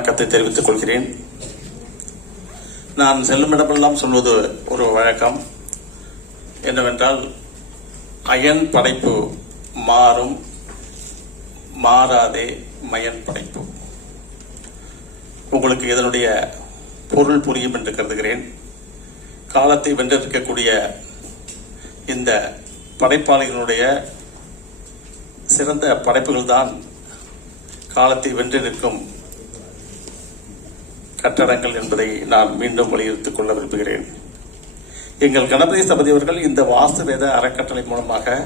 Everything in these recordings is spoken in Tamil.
வணக்கத்தை தெரிவித்துக் கொள்கிறேன். நான் செல்லுமிடமெல்லாம் சொல்வது ஒரு வழக்கம் என்னவென்றால், அயன் படைப்பு மாறும், மாறாதே மயன் படைப்பு. உங்களுக்கு இதனுடைய பொருள் புரியும் என்று கருதுகிறேன். காலத்தை வென்றிருக்கக்கூடிய இந்த படைப்பாளிகளுடைய சிறந்த படைப்புகள் தான் காலத்தை வென்றிருக்கும் கட்டடங்கள் என்பதை நான் மீண்டும் வலியுறுத்திக் கொள்ள விரும்புகிறேன். எங்கள் கணபதி சபதி அவர்கள் இந்த வாஸ்து வேத அறக்கட்டளை மூலமாக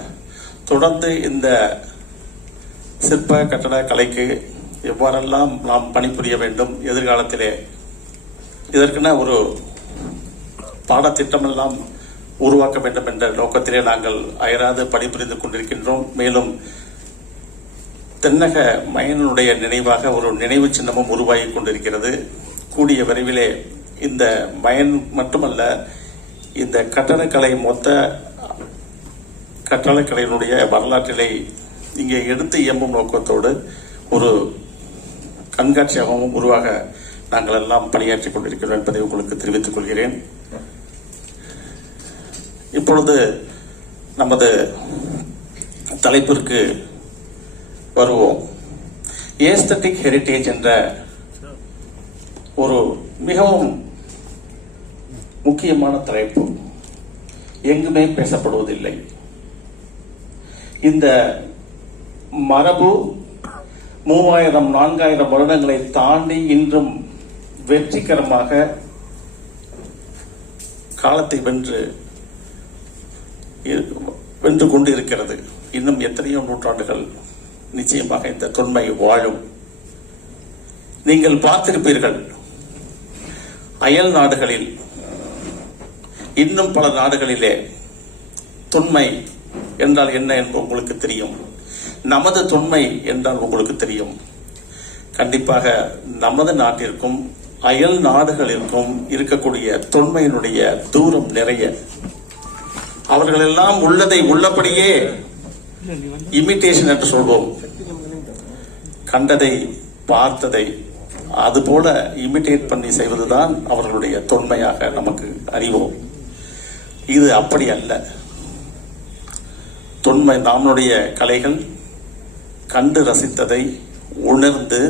தொடர்ந்து இந்த சிற்ப கட்டட கலைக்கு எவ்வாறெல்லாம் நாம் பணிபுரிய வேண்டும், எதிர்காலத்திலே இதற்கென ஒரு பாடத்திட்டமெல்லாம் உருவாக்க வேண்டும் என்ற நோக்கத்திலே நாங்கள் அயராது பணிபுரிந்து கொண்டிருக்கின்றோம். மேலும் தென்னக மயனுடைய நினைவாக ஒரு நினைவு சின்னமும் உருவாகி கொண்டிருக்கிறது. கூடிய விரைவிலே இந்த மயன் மட்டுமல்ல, இந்த கட்டடக்கலை மொத்த கட்டடக்கலையினுடைய வரலாற்றிலே இங்கே எடுத்து இயம்பும் நோக்கத்தோடு ஒரு கண்காட்சியாகவும் உருவாக நாங்கள் எல்லாம் பணியாற்றிக் கொண்டிருக்கிறோம் என்பதை உங்களுக்கு தெரிவித்துக் கொள்கிறேன். இப்பொழுது நமது தலைப்பிற்கு வருவோம். ஏஸ்தட்டிக் ஹெரிட்டேஜ் என்ற ஒரு மிகவும் முக்கியமான தலைப்பு எங்குமே பேசப்படுவதில்லை. இந்த மரபு 3000-4000 வருடங்களை தாண்டி இன்றும் வெற்றிகரமாக காலத்தை வென்று கொண்டு இருக்கிறது. இன்னும் எத்தனையோ நூற்றாண்டுகள் நிச்சயமாக இந்த தொன்மை வாழும். நீங்கள் பார்த்திருப்பீர்கள், அயல் நாடுகளில் இன்னும் பல நாடுகளிலே தொன்மை என்றால் என்ன என்று உங்களுக்கு தெரியும். நமது தொன்மை என்றால் உங்களுக்கு தெரியும். கண்டிப்பாக நமது நாட்டிற்கும் அயல் நாடுகளிற்கும் இருக்கக்கூடிய தொன்மையினுடைய தூரம் நிறைய. அவர்கள் எல்லாம் உள்ளதை உள்ளபடியே இமிட்டேஷன் என்று சொல்வோம். கண்டதை பார்த்ததை அதுபோல இமிட்டேட் பண்ணி செய்வதுதான் அவர்களுடைய தொன்மையாக நமக்கு அறிவோம். இது அப்படி அல்ல. தொன்மை நம்முடைய கலைகள் கண்டு ரசித்ததை உணர்ந்து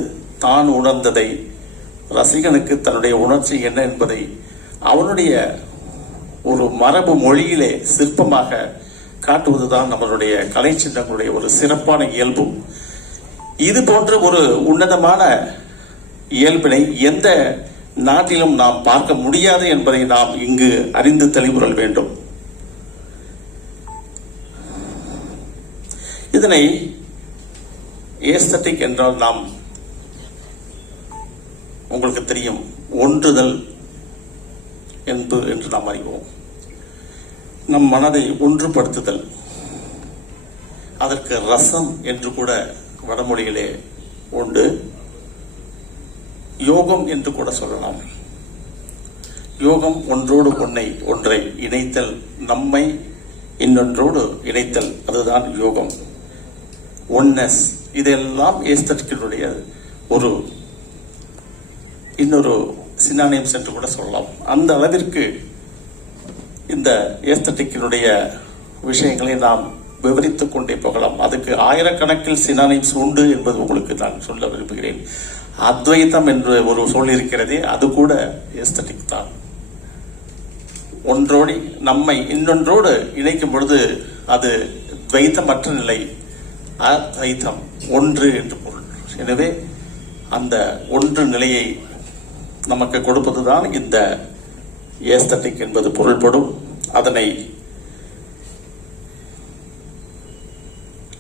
தான் உணர்ந்ததை ரசிகனுக்கு தன்னுடைய உணர்ச்சி என்ன என்பதை அவனுடைய ஒரு மரபு மொழியிலே சிற்பமாக காட்டுவதுதான் நம்மளுடைய கலை சின்னங்களுடைய ஒரு சிறப்பான இயல்பு. இது போன்ற ஒரு உன்னதமான இயல்பினை எந்த நாட்டிலும் நாம் பார்க்க முடியாது என்பதை நாம் இங்கு அறிந்து தெளிவுறல் வேண்டும். இதனை ஏஸ்தட்டிக் என்றால் நாம் உங்களுக்கு தெரியும், ஒன்றுதல் என்று நாம் அறிவோம். நம் மனதை ஒன்றுபடுத்துதல். அதற்கு ரசம் என்று கூட வடமொழியிலே உண்டு. யோகம் என்று கூட சொல்லலாம். யோகம் ஒன்றோடு ஒன்றை இணைத்தல், நம்மை இன்னொன்றோடு இணைத்தல், அதுதான் யோகம். ஒன்னஸ். இதெல்லாம் ஏஸ்தட்டிக்கினுடைய ஒரு இன்னொரு சினானிம்ஸ் என்று கூட சொல்லலாம். அந்த அளவிற்கு இந்த ஏஸ்தட்டிக்கினுடைய விஷயங்களை நாம் விவரித்துக் கொண்டே போகலாம். அதுக்கு ஆயிரக்கணக்கில் சினானிம்ஸ் உண்டு என்பது உங்களுக்கு நான் சொல்ல விரும்புகிறேன். அத்வைத்தம் என்று ஒரு சொல் இருக்கிறதே, அது கூட ஏஸ்தட்டிக் தான். ஒன்றோடு நம்மை இன்னொன்றோடு இணைக்கும் பொழுது அது துவைத்தமற்ற நிலை, அத்வைத்தம், ஒன்று என்று பொருள். எனவே அந்த ஒன்று நிலையை நமக்கு கொடுப்பதுதான் இந்த ஏஸ்தட்டிக் என்பது பொருள்படும். அதனை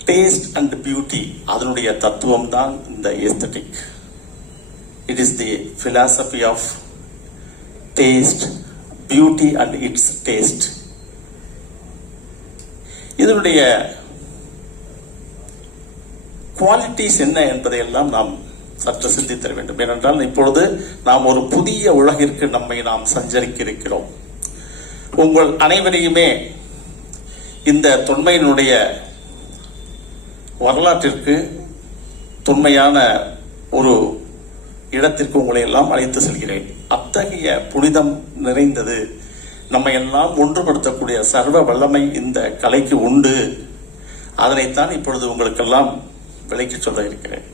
டேஸ்ட் அண்ட் பியூட்டி, அதனுடைய தத்துவம் தான் இந்த aesthetic. It is the philosophy of taste, beauty and its taste. இதனுடைய குவாலிட்டிஸ் என்ன என்பதையெல்லாம் நாம் சற்று சிந்தித்தர வேண்டும். ஏனென்றால் இப்பொழுது நாம் ஒரு புதிய உலகிற்கு நம்மை நாம் சஞ்சரிக்க இருக்கிறோம். உங்கள் அனைவரையுமே இந்த தொன்மையினுடைய வரலாற்றிற்கு தொன்மையான ஒரு இடத்திற்கு உங்களை எல்லாம் அழைத்து செல்கிறேன். அத்தகைய புனிதம் நிறைந்தது, நம்மை எல்லாம் ஒன்றுபடுத்தக்கூடிய சர்வ வல்லமை இந்த கலைக்கு உண்டு. அதனைத்தான் இப்பொழுது உங்களுக்கெல்லாம் விலைக்கு சொல்ல இருக்கிறேன்.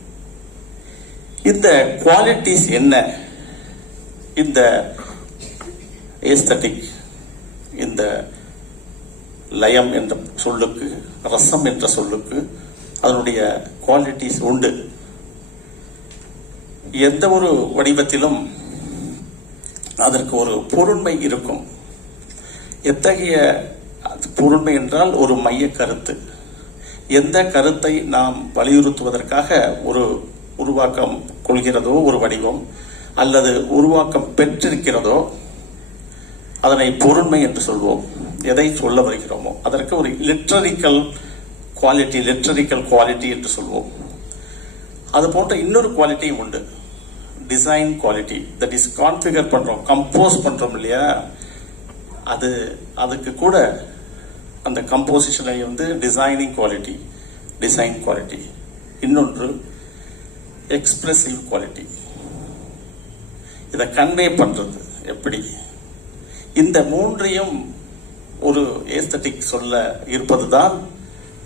இந்த குவாலிட்டிஸ் என்ன? இந்த ஏஸ்தட்டிக், இந்த லயம் என்ற சொல்லுக்கு, ரசம் என்ற சொல்லுக்கு அதனுடைய குவாலிட்டிஸ் உண்டு. எந்த ஒரு வடிவத்திலும் அதற்கு ஒரு பொருண்மை இருக்கும். எத்தகைய பொருண்மை என்றால் ஒரு மைய கருத்து. எந்த கருத்தை நாம் வலியுறுத்துவதற்காக ஒரு உருவாக்கம் கொள்கிறதோ ஒரு வடிவம், அல்லது உருவாக்கம் பெற்றிருக்கிறதோ அதனை பொருண்மை என்று சொல்வோம். எதை சொல்ல வருகிறோமோ அதற்கு ஒரு லிட்ரரிக்கல் குவாலிட்டி என்று சொல்வோம். அது போன்ற இன்னொரு குவாலிட்டியும் உண்டு, design quality. That is configure பண்றோம், கம்போஸ் பண்றோம் இல்லையா, அதுக்கு கூட அந்த கம்போசிஷனை டிசைன் குவாலிட்டி. இன்னொன்று எக்ஸ்பிரசிவ் குவாலிட்டி. இதை கன்வே பண்றது எப்படி? இந்த மூன்றையும் ஒரு ஏஸ்தட்டிக் சொல்ல இருப்பதுதான்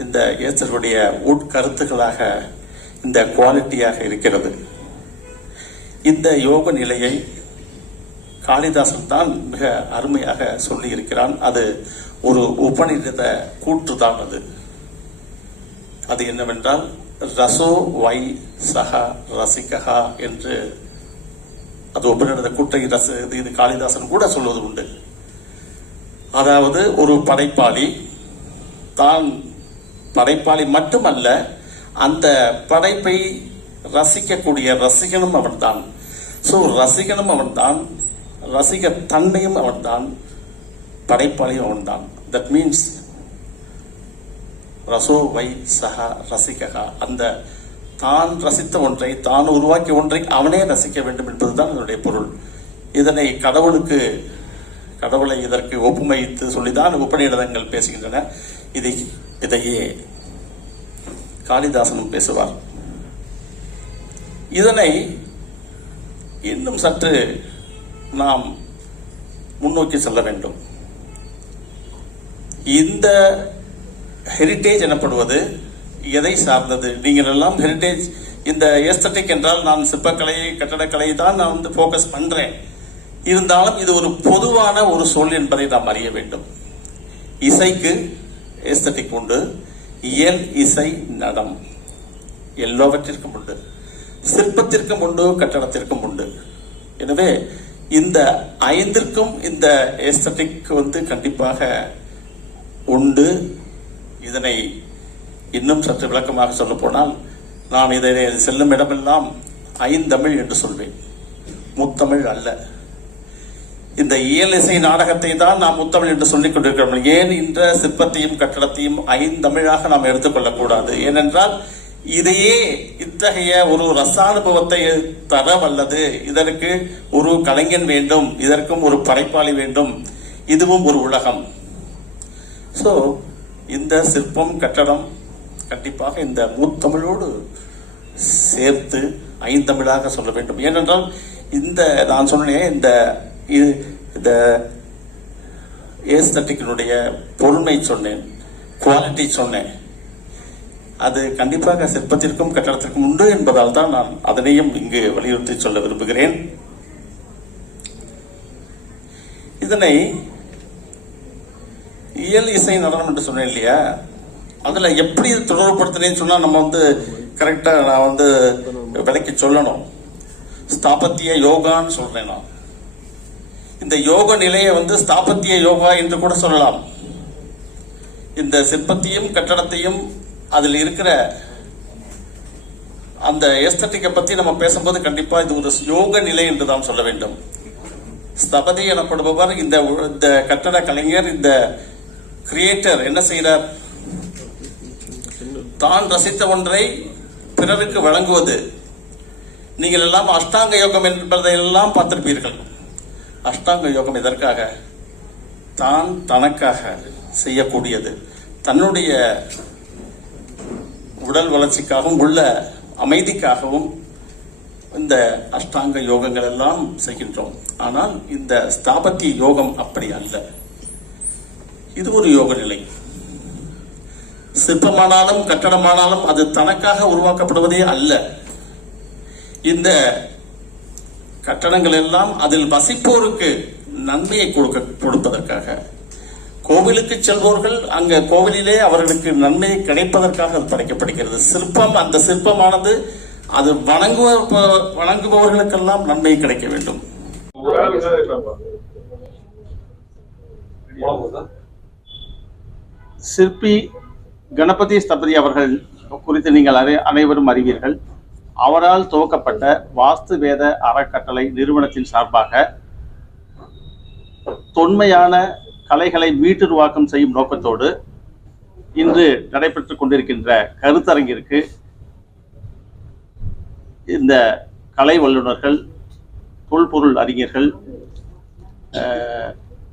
இந்த ஏஸ்தருடைய உட்கருத்துக்களாக, இந்த குவாலிட்டியாக இருக்கிறது. இந்த யோக நிலையை காளிதாசன் தான் மிக அருமையாக சொல்லி இருக்கிறான். அது ஒரு உபநிடத கூற்றுதான். அது என்னவென்றால் ரசோ வை சஹ ரசிகா என்று அது உபநிடத கூற்றை இது காளிதாசன் கூட சொல்வது உண்டு. அதாவது ஒரு படைப்பாளி தான் படைப்பாளி மட்டுமல்ல, அந்த படைப்பை ரசிக்கக்கூடிய ரசிகனும் அவன்தான். சோ ரசிகனும் அவன்தான், ரசிக தன்மையும் அவன்தான், படைப்பாளியும் அவன்தான். தட் மீன்ஸ் ரசோ வை சஹா ரசிகா. அந்த தான் ரசித்த ஒன்றை, தான் உருவாக்கிய ஒன்றை அவனே ரசிக்க வேண்டும் என்பதுதான் அதனுடைய பொருள். இதனை கடவுளை இதற்கு ஒப்புமைத்து சொல்லிதான் உபநிடதங்கள் பேசுகின்றன. இதையே காளிதாசனும் பேசுவார். இதனை இன்னும் சற்று நாம் முன்னோக்கி செல்ல வேண்டும். இந்த ஹெரிட்டேஜ் எனப்படுவது எதை சார்ந்தது? நீங்கள் எல்லாம் ஹெரிட்டேஜ், இந்த ஏஸ்தட்டிக் என்றால் நான் சிற்பக்கலை, கட்டடக்கலை தான் நான் போக்கஸ் பண்றேன். இருந்தாலும் இது ஒரு பொதுவான ஒரு சொல் என்பதை நாம் அறிய வேண்டும். இசைக்கு ஏஸ்தட்டிக் உண்டு, இயல், இசை, நடம் எல்லாவற்றிற்கும் உண்டு. சிற்பத்திற்கும் உண்டு, கட்டடத்திற்கும் உண்டு. எனவே இந்த ஐந்திற்கும் இந்த ஏஸ்தட்டிக் கண்டிப்பாக உண்டு. இதனை இன்னும் சற்று விளக்கமாக சொல்ல போனால், நான் இதை செல்லும் இடமெல்லாம் ஐந்தமிழ் என்று சொல்வேன், முத்தமிழ் அல்ல. இந்த இயல், இசை, நாடகத்தை தான் நாம் முத்தமிழ் என்று சொல்லிக் கொண்டிருக்கிறோம். ஏன் இந்த சிற்பத்தையும் கட்டடத்தையும் ஐந்தமிழாக நாம் எடுத்துக்கொள்ளக்கூடாது? ஏனென்றால் இதையே இத்தகைய ஒரு ரசானுபவத்தை தர வல்லது. இதற்கு ஒரு கலைஞன் வேண்டும், இதற்கும் ஒரு படைப்பாளி வேண்டும், இதுவும் ஒரு உலகம். சோ இந்த சிற்பம், கட்டடம் கண்டிப்பாக இந்த முத்தமிழோடு சேர்த்து ஐந்தமிழாக சொல்ல வேண்டும். ஏனென்றால் இந்த நான் சொன்னேன், இந்த ஏஸ்தட்டிக்கினுடைய பொருண்மை சொன்னேன், குவாலிட்டி சொன்னேன். அது கண்டிப்பாக சிற்பத்திற்கும் கட்டடத்திற்கும் உண்டு என்பதால் தான் நான் அதனையும் இங்கு வலியுறுத்தி சொல்ல விரும்புகிறேன். இதனை இயல், இசை, நடனம் என்று சொன்னேன் இல்லையா, அதுல எப்படி தொடர்புபடுத்தினேன்னு சொன்னா நம்ம கரெக்டா நான் விலைக்கு சொல்லணும். ஸ்தாபத்திய யோகான்னு சொல்றேன் நான். இந்த யோக நிலையை ஸ்தாபத்திய யோகா என்று கூட சொல்லலாம். இந்த சிற்பத்தையும் கட்டடத்தையும் அதில் இருக்கிற அந்த ஏஸ்தட்டிக்கை பத்தி நம்ம பேசும்போது கண்டிப்பா இது ஒரு யோக நிலை என்று தான் சொல்ல வேண்டும். ஸ்தபதி எனப்படுபவர், இந்த கட்டட கலைஞர், இந்த கிரியேட்டர் என்ன செய்கிறார்? தான் ரசித்த ஒன்றை பிறருக்கு வழங்குவது. நீங்கள் எல்லாம் அஷ்டாங்க யோகம் என்பதை எல்லாம் பார்த்திருப்பீர்கள். அஷ்டாங்க யோகம் எதற்காக? தான் தனக்காக செய்யக்கூடியது, தன்னுடைய உடல் வளர்ச்சிக்காகவும் உள்ள அமைதிக்காகவும் இந்த அஷ்டாங்க யோகங்கள் எல்லாம் செய்கின்றோம். ஆனால் இந்த ஸ்தாபத்திய யோகம் அப்படி அல்ல. இது ஒரு யோக நிலை. சிற்பமானாலும் கட்டடமானாலும் அது தனக்காக உருவாக்கப்படுவதே அல்ல. இந்த கட்டடங்கள் எல்லாம் அதில் வசிப்போருக்கு நன்மையை கொடுப்பதற்காக, கோவிலுக்கு செல்வோர்கள் அங்க கோவிலிலே அவர்களுக்கு நன்மை கிடைப்பதற்காக அது படைக்கப்படுகிறது. சிற்பம், அந்த சிற்பமானது அது வணங்குபவர்களுக்கெல்லாம் நன்மை கிடைக்க வேண்டும். சிற்பி கணபதி ஸ்தபதி அவர்கள் குறித்து நீங்கள் அனைவரும் அறிவீர்கள். அவரால் துவக்கப்பட்ட வாஸ்து வேத அறக்கட்டளை நிறுவனத்தின் சார்பாக தொன்மையான கலைகளை மீட்டுருவாக்கம் செய்யும் நோக்கத்தோடு இன்று நடைபெற்றுக் கொண்டிருக்கின்ற கருத்தரங்கிற்கு இந்த கலை வல்லுநர்கள், தொல்பொருள் அறிஞர்கள்,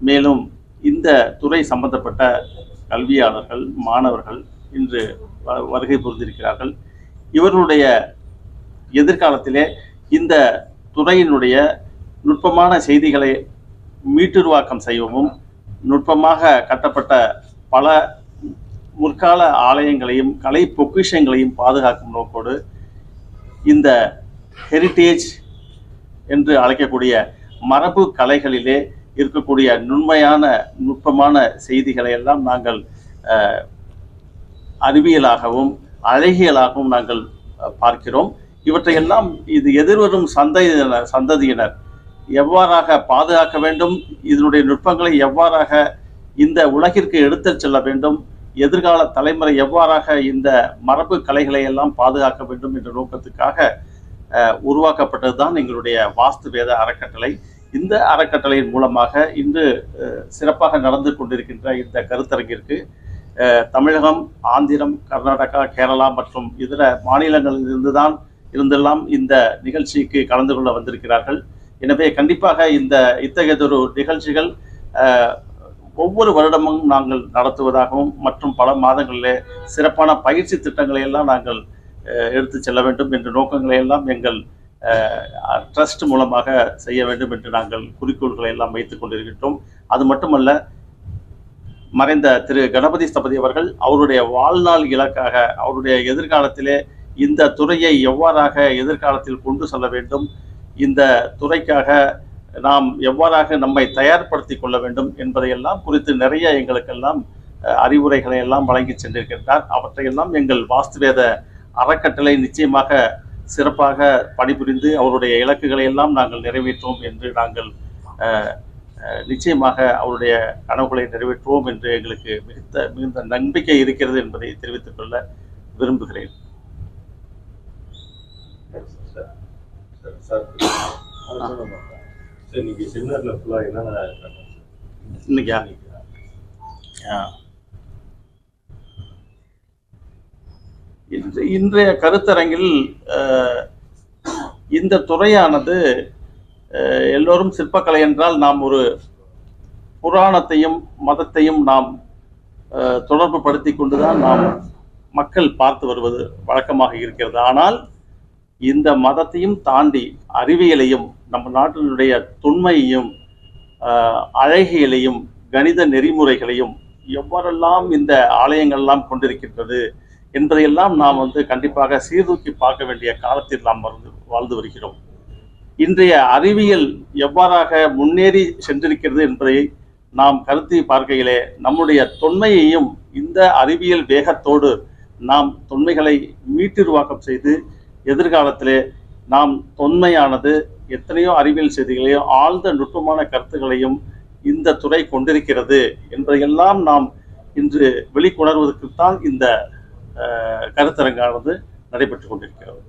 மேலும் இந்த துறை சம்பந்தப்பட்ட கல்வியாளர்கள், மாணவர்கள் இன்று வருகை புரிந்திருக்கிறார்கள். இவர்களுடைய எதிர்காலத்திலே இந்த துறையினுடைய நுட்பமான செய்திகளை மீட்டுருவாக்கம் செய்யவும், நுட்பமாக கட்டப்பட்ட பல முற்கால ஆலயங்களையும் கலை பொக்கிஷங்களையும் பாதுகாக்கும் நோக்கோடு இந்த ஹெரிட்டேஜ் என்று அழைக்கக்கூடிய மரபு கலைகளிலே இருக்கக்கூடிய நுட்பமான செய்திகளை எல்லாம் நாங்கள் அறிவியலாகவும் அழகியலாகவும் நாங்கள் பார்க்கிறோம். இவற்றையெல்லாம் இது எதிர்வரும் சந்ததியினர் எவ்வாறாக பாதுகாக்க வேண்டும், இதனுடைய நுட்பங்களை எவ்வாறாக இந்த உலகிற்கு எடுத்துச் செல்ல வேண்டும், எதிர்கால தலைமுறை எவ்வாறாக இந்த மரபு கலைகளை எல்லாம் பாதுகாக்க வேண்டும் என்ற நோக்கத்துக்காக உருவாக்கப்பட்டதுதான் எங்களுடைய வாஸ்து வேத அறக்கட்டளை. இந்த அறக்கட்டளையின் மூலமாக இன்று சிறப்பாக நடந்து கொண்டிருக்கின்ற இந்த கருத்தரங்கிற்கு தமிழகம், ஆந்திரம், கர்நாடகா, கேரளா மற்றும் இதர மாநிலங்களில் இருந்தெல்லாம் இந்த நிகழ்ச்சிக்கு கலந்து கொள்ள வந்திருக்கிறார்கள். எனவே கண்டிப்பாக இத்தகையதொரு நிகழ்ச்சிகள் ஒவ்வொரு வருடமும் நாங்கள் நடத்துவதாகவும் மற்றும் பல மாதங்களிலே சிறப்பான பயிற்சி திட்டங்களை எல்லாம் நாங்கள் எடுத்து செல்ல வேண்டும் என்ற நோக்கங்களை எல்லாம் எங்கள் ட்ரஸ்ட் மூலமாக செய்ய வேண்டும் என்று நாங்கள் குறிக்கோள்களை எல்லாம் வைத்துக் கொண்டிருக்கின்றோம். அது மட்டுமல்ல, மறைந்த திரு கணபதி ஸ்தபதி அவர்கள் அவருடைய வாழ்நாள் இலக்காக அவருடைய எதிர்காலத்திலே இந்த துறையை எவ்வாறாக எதிர்காலத்தில் கொண்டு செல்ல வேண்டும், இந்த துறைக்காக நாம் எவ்வாறாக நம்மை தயார்படுத்தி கொள்ள வேண்டும் என்பதையெல்லாம் குறித்து நிறைய எங்களுக்கெல்லாம் அறிவுரைகளை எல்லாம் வழங்கி சென்றிருக்கின்றார். அவற்றையெல்லாம் எங்கள் வாஸ்துவேத அறக்கட்டளை நிச்சயமாக சிறப்பாக பணிபுரிந்து அவருடைய இலக்குகளை எல்லாம் நாங்கள் நிறைவேற்றுவோம் என்று நாங்கள் நிச்சயமாக அவருடைய கனவுகளை நிறைவேற்றுவோம் என்று எங்களுக்கு மிகுந்த நம்பிக்கை இருக்கிறது என்பதை தெரிவித்துக் கொள்ள விரும்புகிறேன். இன்றைய கருத்தரங்கில் இந்த துறையானது எல்லோரும் சிற்பக்கலை என்றால் நாம் ஒரு புராணத்தையும் மதத்தையும் நாம் தொடர்பு படுத்தி கொண்டுதான் நாம் மக்கள் பார்த்து வருவது வழக்கமாக இருக்கிறது. ஆனால் இந்த மதத்தையும் தாண்டி அறிவியலையும் நம்ம நாட்டினுடைய தொன்மையையும் அழகியலையும் கணித நெறிமுறைகளையும் எவ்வாறெல்லாம் இந்த ஆலயங்கள்லாம் கொண்டிருக்கின்றது என்பதையெல்லாம் நாம் கண்டிப்பாக சீர்தூக்கி பார்க்க வேண்டிய காலத்தில் நாம் வாழ்ந்து வருகிறோம். இன்றைய அறிவியல் எவ்வாறாக முன்னேறி சென்றிருக்கிறது என்பதை நாம் கருத்தி பார்க்கையிலே நம்முடைய தொன்மையையும் இந்த அறிவியல் வேகத்தோடு நாம் தொன்மைகளை மீட்டுருவாக்கம் செய்து எதிர்காலத்திலே நாம் தொன்மையானது எத்தனையோ அறிவியல் செய்திகளையும் ஆழ்ந்த நுட்பமான கருத்துக்களையும் இந்த துறை கொண்டிருக்கிறது என்பதையெல்லாம் நாம் இன்று வெளிக்கொணர்வதற்குத்தான் இந்த கருத்தரங்கானது நடைபெற்றுக் கொண்டிருக்கிறது.